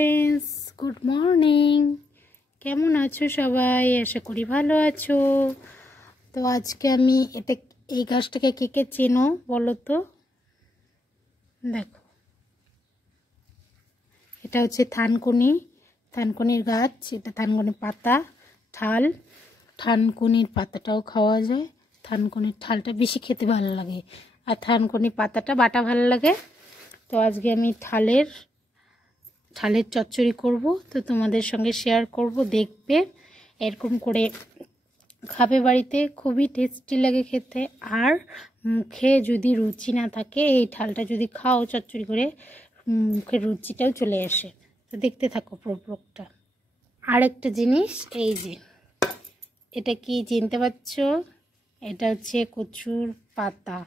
Friends, good morning. কেমন আছো সবাই? আশা করি ভালো আছো। তো আজকে আমি এই গাছটাকে কে কে চেনো বলো তো? দেখো, এটা হচ্ছে থানকুনির গাছ। এটা থানকুনির পাতা, ঠাল। থানকুনির পাতাটাও খাওয়া যায়, থানকুনির ঠালটা বেশি খেতে ভালো লাগে, আর থানকুনির পাতাটা বাটা ভালো লাগে। তো আজকে আমি ঠালের চচ্চড়ি করব, তো তোমাদের সঙ্গে শেয়ার করব, দেখবে এরকম করে খাবে বাড়িতে, খুবই টেস্টি লাগে খেতে। আর মুখে যদি রুচি না থাকে, এই ঠালটা যদি খাও চচ্চড়ি করে, মুখের রুচিটাও চলে আসে। তো দেখতে থাকো পুরো ব্লগটা। আর একটা জিনিস, এই যে এটা কি চিনতে পারছো? এটা হচ্ছে কচুর পাতা,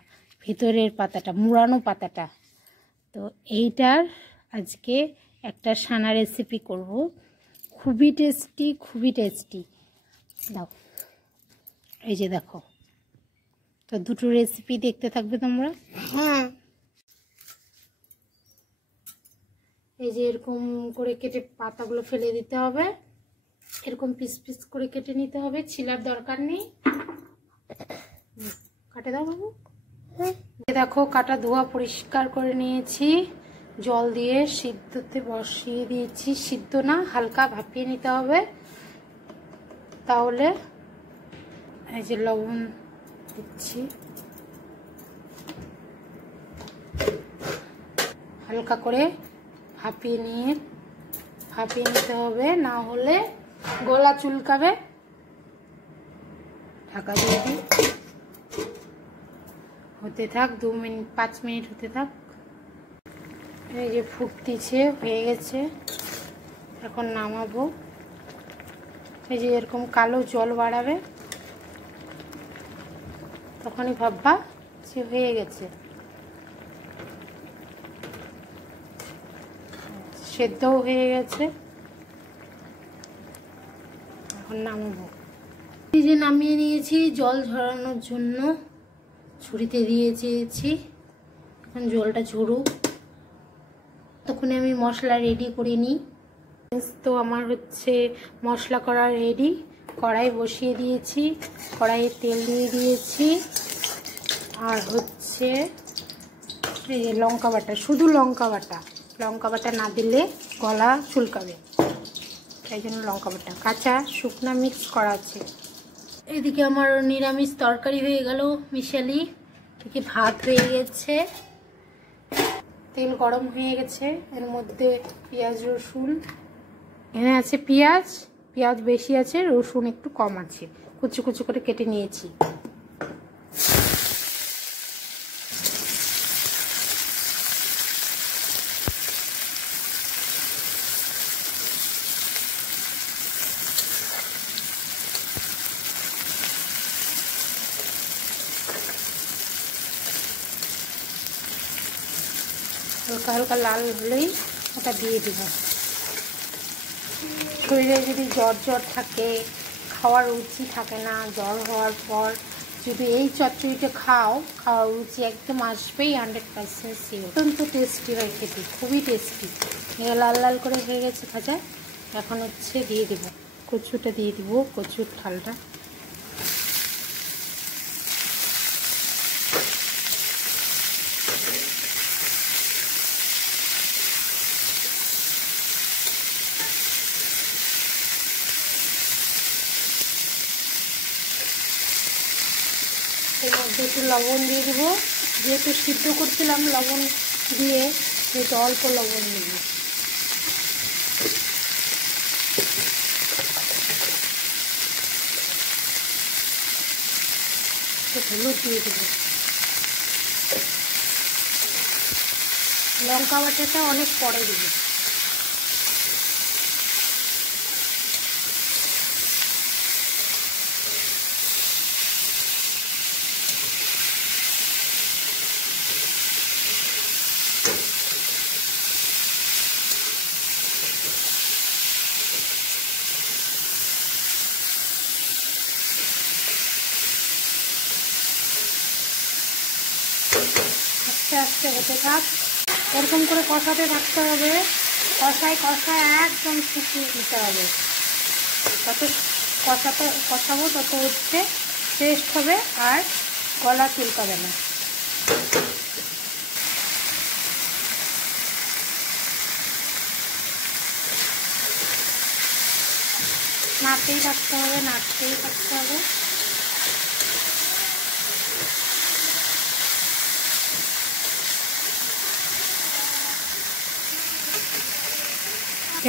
ভিতরের পাতাটা, মুড়ানো পাতাটা। তো এইটার আজকে একটা সানা রেসিপি করব, খুবই টেস্টি। দাও, এই যে দেখো। তো দুটো রেসিপি দেখতে থাকবে তোমরা। এই যে এরকম করে কেটে পাতাগুলো ফেলে দিতে হবে, এরকম পিস পিস করে কেটে নিতে হবে, ছিলার দরকার নেই। কাটে দাও বাবু। দেখো, কাটা ধোয়া পরিষ্কার করে নিয়েছি, জল দিয়ে সিদ্ধতে বসিয়ে দিয়েছি। সিদ্ধ না, হালকা ভাপিয়ে নিতে হবে। তাহলে এই যে লবণ দিচ্ছি, হালকা করে ভাপিয়ে নিতে হবে, না হলে গলা চুলকাবে। ঢাকা দিয়ে দিই, হতে থাক 5 মিনিট হতে থাক। এই যে ফুটতিছে, হয়ে গেছে, এখন নামাবো। এই যে এরকম কালো জল বাড়াবে, তখনই ভাববা যে হয়ে গেছে, সেদ্ধও হয়ে গেছে। এখন নামাবো। এই যে নামিয়ে নিয়েছি, জল ঝরানোর জন্য ছুরিতে দিয়েছি। এখন জলটা ঝরুক, তখন আমি মশলা রেডি করে নিই। তো আমার হচ্ছে মশলা করা রেডি। কড়াই বসিয়ে দিয়েছি, কড়াইয়ে তেল দিয়ে দিয়েছি। আর হচ্ছে এই যে লঙ্কা বাটা, শুধু লঙ্কা বাটা না দিলে গলা চুলকাবে, তাই জন্য লঙ্কা বাটা, কাঁচা শুকনা মিক্স করা আছে। এদিকে আমার নিরামিষ তরকারি হয়ে গেল মিশালি, এদিকে ভাত হয়ে গেছে, তেল গরম হয়ে গেছে। এর মধ্যে পেঁয়াজ রসুন, এখানে আছে পেঁয়াজ বেশি আছে, রসুন একটু কম আছে, কুচি কুচি করে কেটে নিয়েছি। হালকা হালকা লাল হলেই ওটা দিয়ে দিব। শরীরে যদি জ্বর থাকে, খাওয়ার রুচি থাকে না, জ্বর হওয়ার পর যদি এই চচ্চড়িটা খাওয়ার রুচি একদম আসবেই, 100% শিওর। অত্যন্ত টেস্টি হয় খেতে, খুবই টেস্টি। লাল লাল করে হয়ে গেছে ভাজা। এখন হচ্ছে দিয়ে দেবো কচুটা, দিয়ে দিব কচুর ঠালটা। এর মধ্যে একটু লবণ দিয়ে দেবো, যেহেতু সিদ্ধ করছিলাম লবণ দিয়ে, সেহেতু অল্প লবণ দেব। হলুদ দিয়ে দেবো। লঙ্কা বাটাটা অনেক পরে দেবো। আস্তে আস্তে হতে থাক, এরকম করে কষাতে থাকতে হবে। কষায় কষায় একদম শুকিয়ে দিতে হবে। তত কষাবো তত হচ্ছে টেস্ট হবে আর গলা চুলকাবে না। নাড়তেই থাকতে হবে, নাড়তেই থাকতে হবে।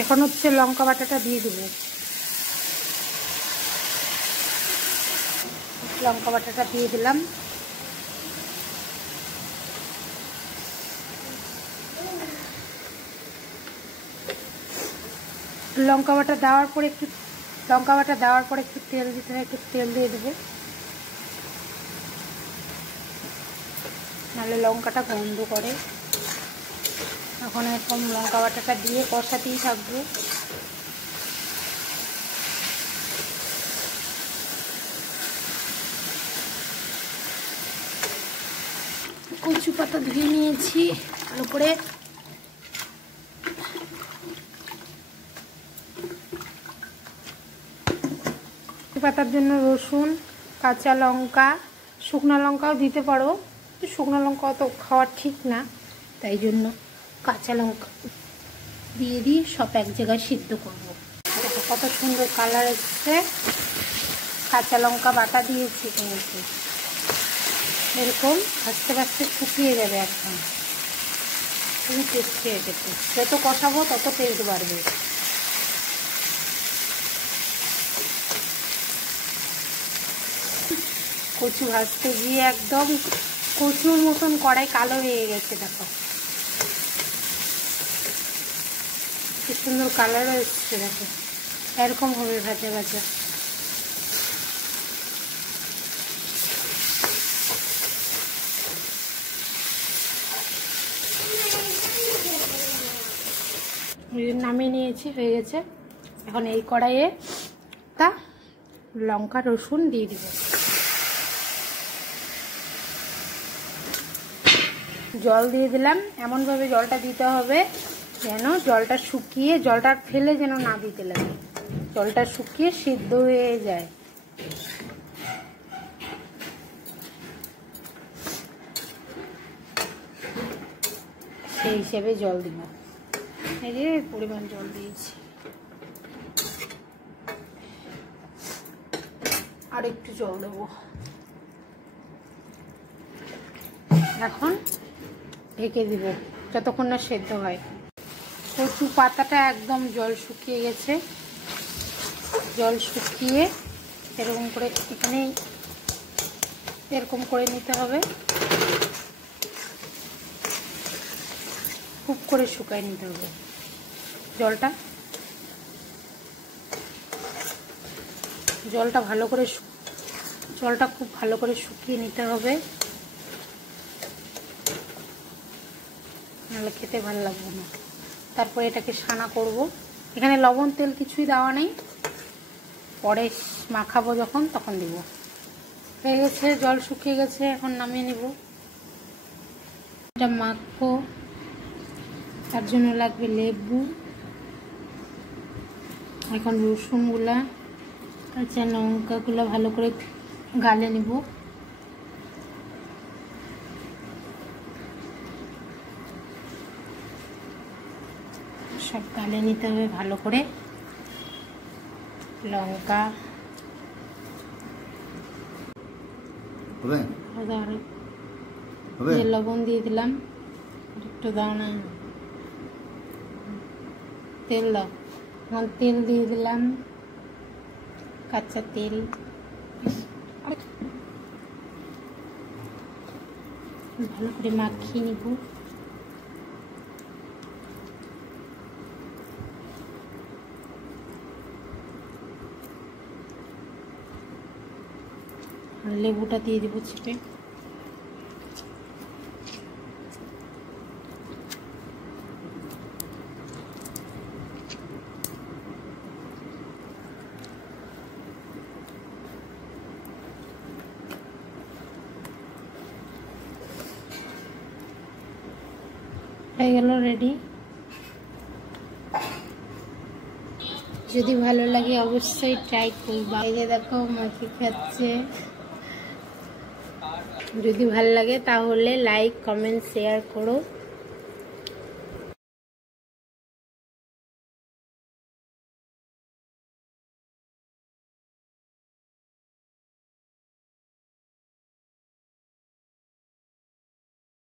এখন হচ্ছে লঙ্কা বাটাটা দিয়ে দেবো। লঙ্কা বাটাটা দিয়ে দিলাম। লঙ্কা বাটা দেওয়ার পরে একটু তেল দিতে হয়, একটু তেল দিয়ে দেবো, নাহলে লঙ্কাটা গন্ধ করে। এখন এরকম লঙ্কা বাটাটা দিয়ে কষাতেই থাকবো। কচু পাতা ধুয়ে নিয়েছি ভালো করে। পাতার জন্য রসুন, কাঁচা লঙ্কা, শুকনো লঙ্কাও দিতে পারো, শুকনো লঙ্কা অত খাওয়া ঠিক না, তাই জন্য কাঁচা লঙ্কা দিয়ে সব এক জায়গায় সিদ্ধ করবো। দেখো কত সুন্দর কালার এসছে। কাঁচা লঙ্কা বাটা দিয়েছি কিন্তু এরকম আস্তে আস্তে শুকিয়ে যাবে একদম। খুবই টেস্টি হয়ে গেছে। যত কষাবো তত টেস্ট বাড়বে। কচু ভাজতে গিয়ে একদম কচুর মতন কড়াই কালো হয়ে গেছে। দেখো কি সুন্দর কালারও এসছে। দেখো এরকম হবে ভাজা ভাজা। নামিয়ে নিয়েছি, হয়ে গেছে। এখন এই কড়াইয়ে তা লঙ্কা রসুন দিয়ে দিব। জল দিয়ে দিলাম। এমনভাবে জলটা দিতে হবে যেন জলটা শুকিয়ে, জলটা ফেলে যেন না দিতে লাগে, জলটা শুকিয়ে সিদ্ধ হয়ে যায়। সেই হিসেবে জল দিব। এই যে পরিমাণ জল দিয়েছি, আর একটু জল দেবো। এখন ঢেকে দিব যতক্ষণ না সেদ্ধ হয়। কচু পাতাটা একদম জল শুকিয়ে গেছে। জল শুকিয়ে এরকম করে এখানে এরকম করে নিতে হবে, খুব করে শুকায় নিতে হবে জলটা। জলটা খুব ভালো করে শুকিয়ে নিতে হবে, নাহলে খেতে ভালো লাগবে না। তারপরে এটাকে সানা করব। এখানে লবণ তেল কিছুই দেওয়া নেই, পরে মাখাবো যখন তখন দিব। হয়ে গেছে, জল শুকিয়ে গেছে, এখন নামিয়ে নিব। এটা মাখবো, তার জন্য লাগবে লেবু। এখন রসুনগুলা, কাঁচা লঙ্কাগুলো ভালো করে গালে নিব। সব গালে নিতে হবে ভালো করে। লঙ্কা লবণ দিয়ে দিলাম, একটু দাও না, তেল দাও। এখন তেল দিয়ে দিলাম, কাঁচা তেল। ভালো করে মাখিয়ে নিব। লেবুটা দিয়ে দিব চিপে। হয়ে গেল রেডি। যদি ভালো লাগে অবশ্যই ট্রাই করবা। এই যে দেখো মাখি খাচ্ছে। যদি ভালো লাগে তাহলে লাইক কমেন্ট শেয়ার করো।